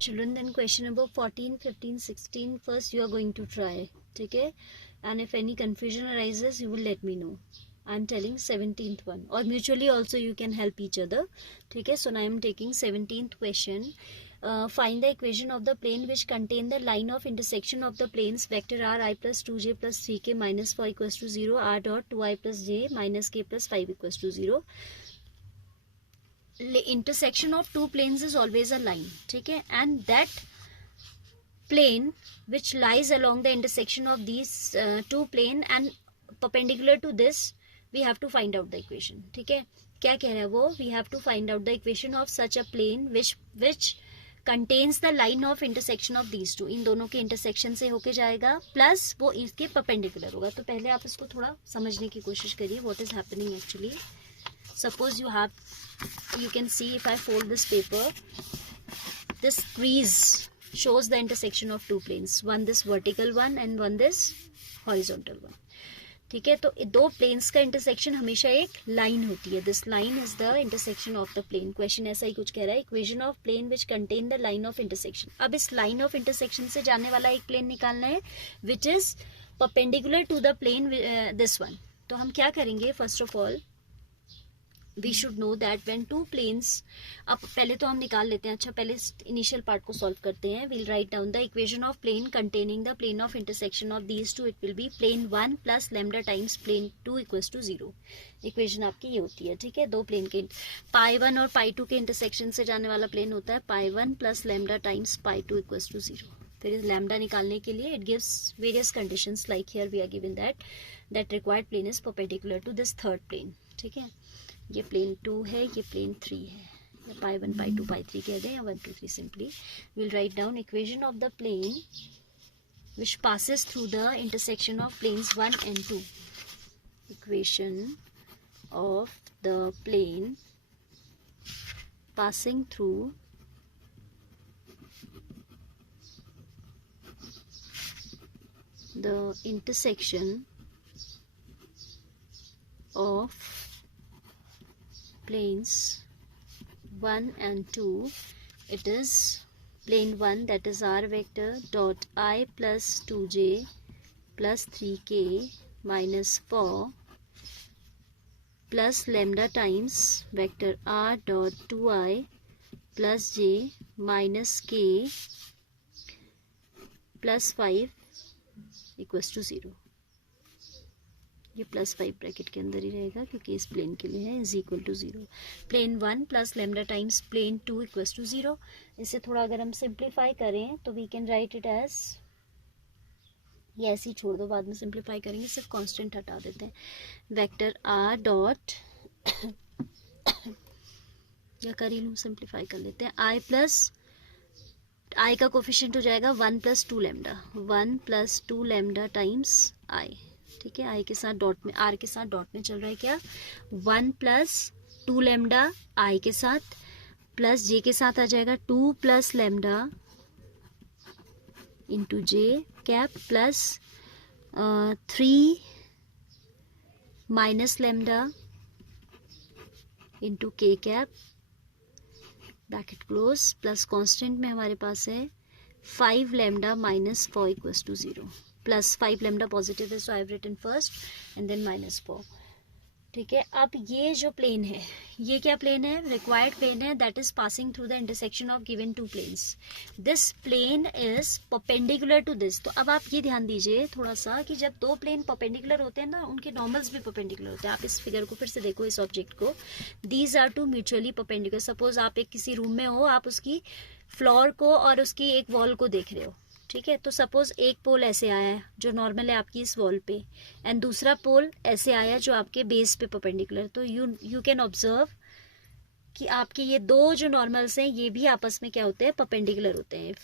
Children, then question number 14, 15, 16 first you are going to try. ठीक है, and if any confusion arises you will let me know. I'm telling 17th one, or mutually also you can help each other. ठीक है, so now I'm taking 17th question. Find the equation of the plane which contain the line of intersection of the planes vector r I plus 2j plus 3k minus 4 equals to 0, r dot 2i plus j minus k plus 5 equals to 0. Intersection of two planes is always a line. ठीक है, and that plane which lies along the intersection of these two plane and perpendicular to this, we have to find out the equation. ठीक है, क्या कह रहा है वो? We have to find out the equation of such a plane which contains the line of intersection of these two. इन दोनों के intersection से होके जाएगा, प्लस वो इसके perpendicular होगा. तो पहले आप इसको थोड़ा समझने की कोशिश करिए what is happening actually. Suppose you can see if I fold this paper, this crease shows the intersection of two planes, one this vertical one and one this horizontal one. ठीक है, तो दो planes का intersection हमेशा एक line होती है. This line is the intersection of the plane. Question ऐसा ही कुछ कह रहा है, equation of plane which contain the line of intersection. अब इस line of intersection से जाने वाला एक plane निकालना है which is perpendicular to the plane this one. तो हम क्या करेंगे? First of all we should know that when two planes, अब पहले तो हम निकाल लेते हैं. अच्छा, पहले इनिशियल पार्ट को सॉल्व करते हैं. we'll write down the equation of plane containing the plane of intersection of these two. It will be plane 1 plus lambda times plane 2 equals to 0. Equation आपकी ये होती है. ठीक है, दो प्लेन के पाई 1 और पाई 2 के इंटरसेक्शन से जाने वाला प्लेन होता है pi 1 plus lambda times pi 2 equals to 0. फिर लैम्डा निकालने के लिए it gives various conditions, like here we are given that required plane is perpendicular to this third plane. ठीक है, ये प्लेन 2 है, ये प्लेन 3 है, या पाई 1 पाई 2 पाई 3 कह दें, या 1 2 3 simply. Will write down equation of the plane which passes through the intersection of planes 1 and 2. Equation of the plane passing through the intersection of planes 1 and 2. It is plane 1, that is r vector dot I plus 2j plus 3k minus 4 plus lambda times vector r dot 2i plus j minus k plus 5 equals to 0. ये plus 5 bracket के अंदर ही रहेगा क्योंकि इस plane के लिए है, is equal to 0. Plane 1 plus lambda times plane 2 equals to 0. इसे थोड़ा अगर हम सिंप्लीफाई करें तो we can write it as, ये ऐसे ही छोड़ दो, बाद में सिंप्लीफाई करेंगे, सिर्फ कांस्टेंट हटा देते हैं. वेक्टर आर डॉट या कर ही लूँ, सिंप्लीफाई कर लेते हैं. आई प्लस आई का कोफिशिएंट हो जाएगा 1 plus 2 lambda, 1 plus 2 lambda times I. ठीक है, आई के साथ डॉट में, आर के साथ डॉट में चल रहा है क्या, 1 प्लस 2 लैम्डा आई के साथ प्लस जे के साथ आ जाएगा 2 plus lambda into j cap plus 3 minus lambda into k cap bracket close plus constant में हमारे पास है 5 lambda minus 4 equals to 0. Plus 5 lambda positive है, so I have written first and then minus 4. ठीक है, अब ये जो प्लेन है, ये क्या प्लेन है, रिक्वायर्ड प्लेन है that is passing through the intersection of given two planes. This plane is perpendicular to this. तो अब आप ये ध्यान दीजिए थोड़ा सा कि जब दो प्लेन परपेंडिकुलर होते हैं ना, उनके नॉर्मल्स भी परपेंडिकुलर होते हैं. आप इस फिगर को फिर से देखो, इस ऑब्जेक्ट को, these are two mutually perpendicular. Suppose आप एक किसी रूम में हो, आप उसकी फ्लोर को और उसकी एक वॉल को देख रहे हो. ठीक है, तो सपोज एक पोल ऐसे आया है जो नॉर्मल है आपकी इस वॉल पे, एंड दूसरा पोल ऐसे आया जो आपके बेस पे परपेंडिकुलर. तो यू कैन ऑब्जर्व कि आपके ये दो जो नॉर्मल्स हैं ये भी आपस में क्या होते हैं, परपेंडिकुलर होते हैं.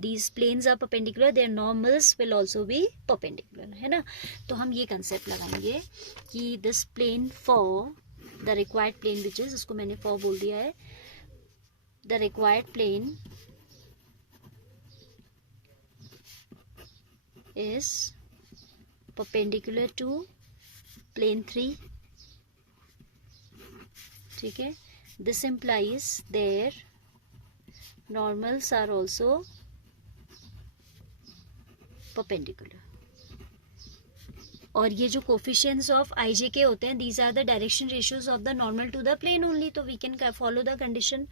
These planes are perpendicular, their normals will also be perpendicular, है ना. तो हम ये कंसेप्ट लगाएंगे कि this plane for the required plane which is, उसको मैंने फॉर बोल दिया है, the required plane is perpendicular to plane 3. ठीक है, this implies their normals are also perpendicular. और ये जो coefficients of I J k होते हैं, these are the direction ratios of the normal to the plane only. तो we can follow the condition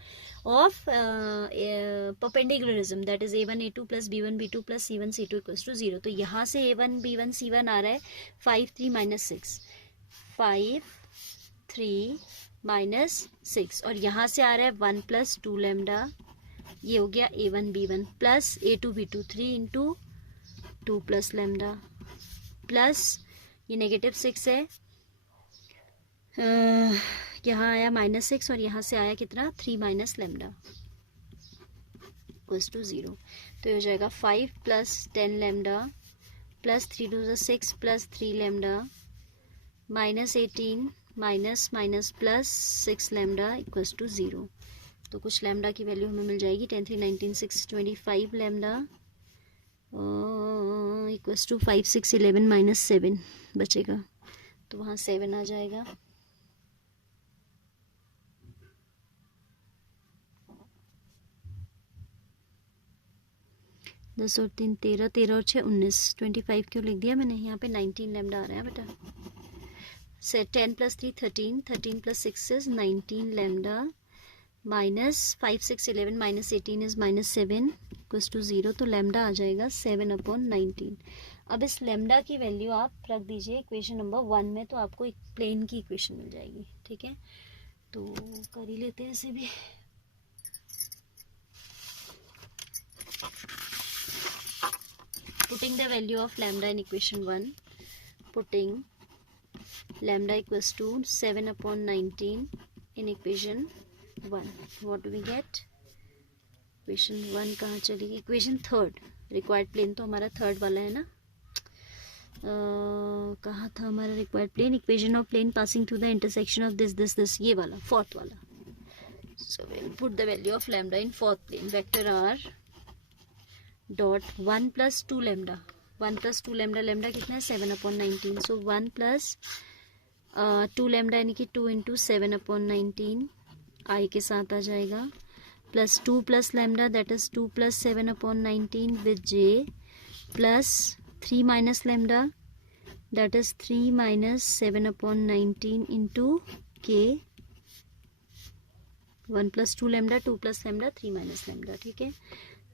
of perpendicularism, that is a1 a2 plus b1 b2 plus c1 c2 equals to 0. तो यहाँ से a1 b1 c1 आ रहा है 5 3 minus 6, 5 3 minus 6, और यहाँ से आ रहा है 1 प्लस 2 लैम्डा. ये हो गया a1 b1 plus a2 b2 3 into 2 plus lambda, plus ये नेगेटिव 6 है, यहाँ आया माइनस 6, और यहाँ से आया कितना 3 माइनस लैम्डा इक्वल्स टू 0. तो ये हो जाएगा 5 plus 10 lambda plus 3 2 6 plus 3 lambda minus 18 minus minus plus 6 lambda equals to 0. तो कुछ लैम्डा की वैल्यू हमें मिल जाएगी 10 3 19 6 25 लैम्डा इक्वल्स टू 5 6 11 माइनस 7 बचेगा, तो वहाँ 7 आ जाएगा. दस और 3 13, 13 और 6 19, 25 क्यों लिख दिया मैंने, यहाँ पे 19 लैम्डा आ रहा है बेटा. से 10 plus 3 13, 13 plus 6 is 19 lambda minus 5 6 11 minus 18 is minus 7 equals to 0. तो लैम्डा आ जाएगा 7/19. अब इस लैम्डा की वैल्यू आप रख दीजिए इक्वेशन नंबर 1 में, तो आपको एक प्लेन की इक्वेशन मिल जाएगी. ठीक है, तो कर ही लेते हैं इसे भी. Putting the value of lambda in equation 1, putting lambda equals to 7/19 in equation 1, what do we get? Equation 1 कहाँ चलेगी, इक्वेशन 3. रिक्वायर्ड प्लेन तो हमारा 3rd वाला है ना, कहाँ था हमारा required plane, equation of plane passing through the intersection of this, ये वाला 4th वाला. सो we'll put the value of lambda in 4th plane. Vector r dot 1 plus 2 lambda, 1 plus 2 lambda, lambda कितना है 7/19. so 1 plus 2 lambda यानी कि 2 into 7/19 i के साथ आ जाएगा, plus 2 plus lambda that is 2 plus 7/19 with j, plus 3 minus lambda that is 3 minus 7/19 into k, 1 plus 2 lambda 2 plus lambda 3 minus lambda. ठीक है,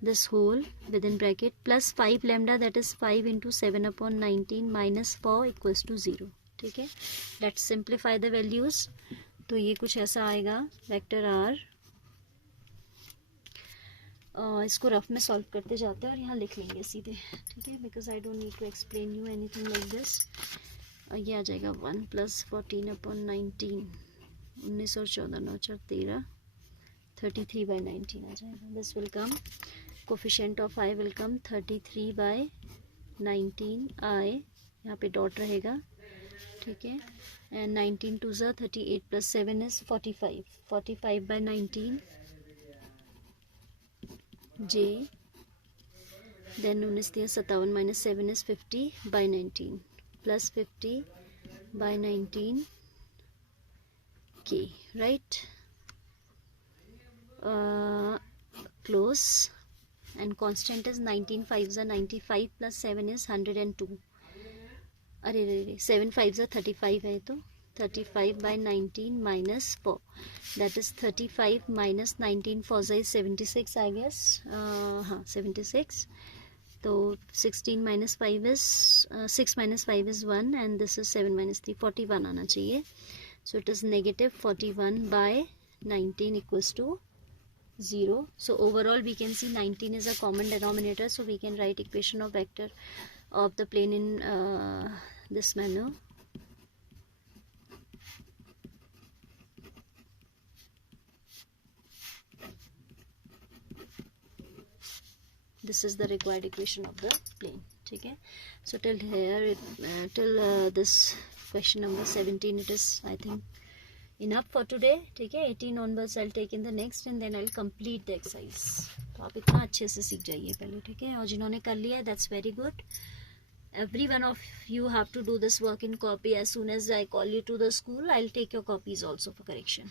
this whole within bracket plus 5 lambda that is 5 into 7/19 minus 4 equals to 0. ठीक है, let's simplify the values. तो ये कुछ ऐसा आएगा vector are, इसको रफ में सॉल्व करते जाते हैं और यहाँ लिख लेंगे सीधे. ठीक है, because I don't need to explain you anything like this. ये आ जाएगा 1 प्लस 14/19, 19 और 14 9 4 13, 33/19 आ जाएगा. This will come, coefficient of i will come 33/19 i, यहाँ पे डॉट रहेगा. ठीक है, and 19 2 38 plus 7 is 45, 45/19 j, then 19 57 minus 7 is 50/19 plus 50/19 k, right. Close and constant is 19 5 95 plus 7 is 102. अरे रे 7 5 35 है, तो 35/19 minus 4 that is 35 minus 19 4 is 76 I guess. हाँ 76. तो 16 minus 5 is 6 minus 5 is 1 and this is 7 minus 3 41 आना चाहिए. So it is negative 41/19 equals to 0. So overall we can see 19 is a common denominator, so we can write equation of vector of the plane in this manner. This is the required equation of the plane. ठीक है, so till here till this question number 17 it is I think enough for today. ठीक है, 18 onwards I'll take in the next and then I'll complete the exercise. तो आप इतना अच्छे से सीख जाइए पहले. ठीक है, और जिन्होंने कर लिया that's very good. Every one of you have to do this work in copy. As soon as I call you to the school, I'll take your copies also for correction.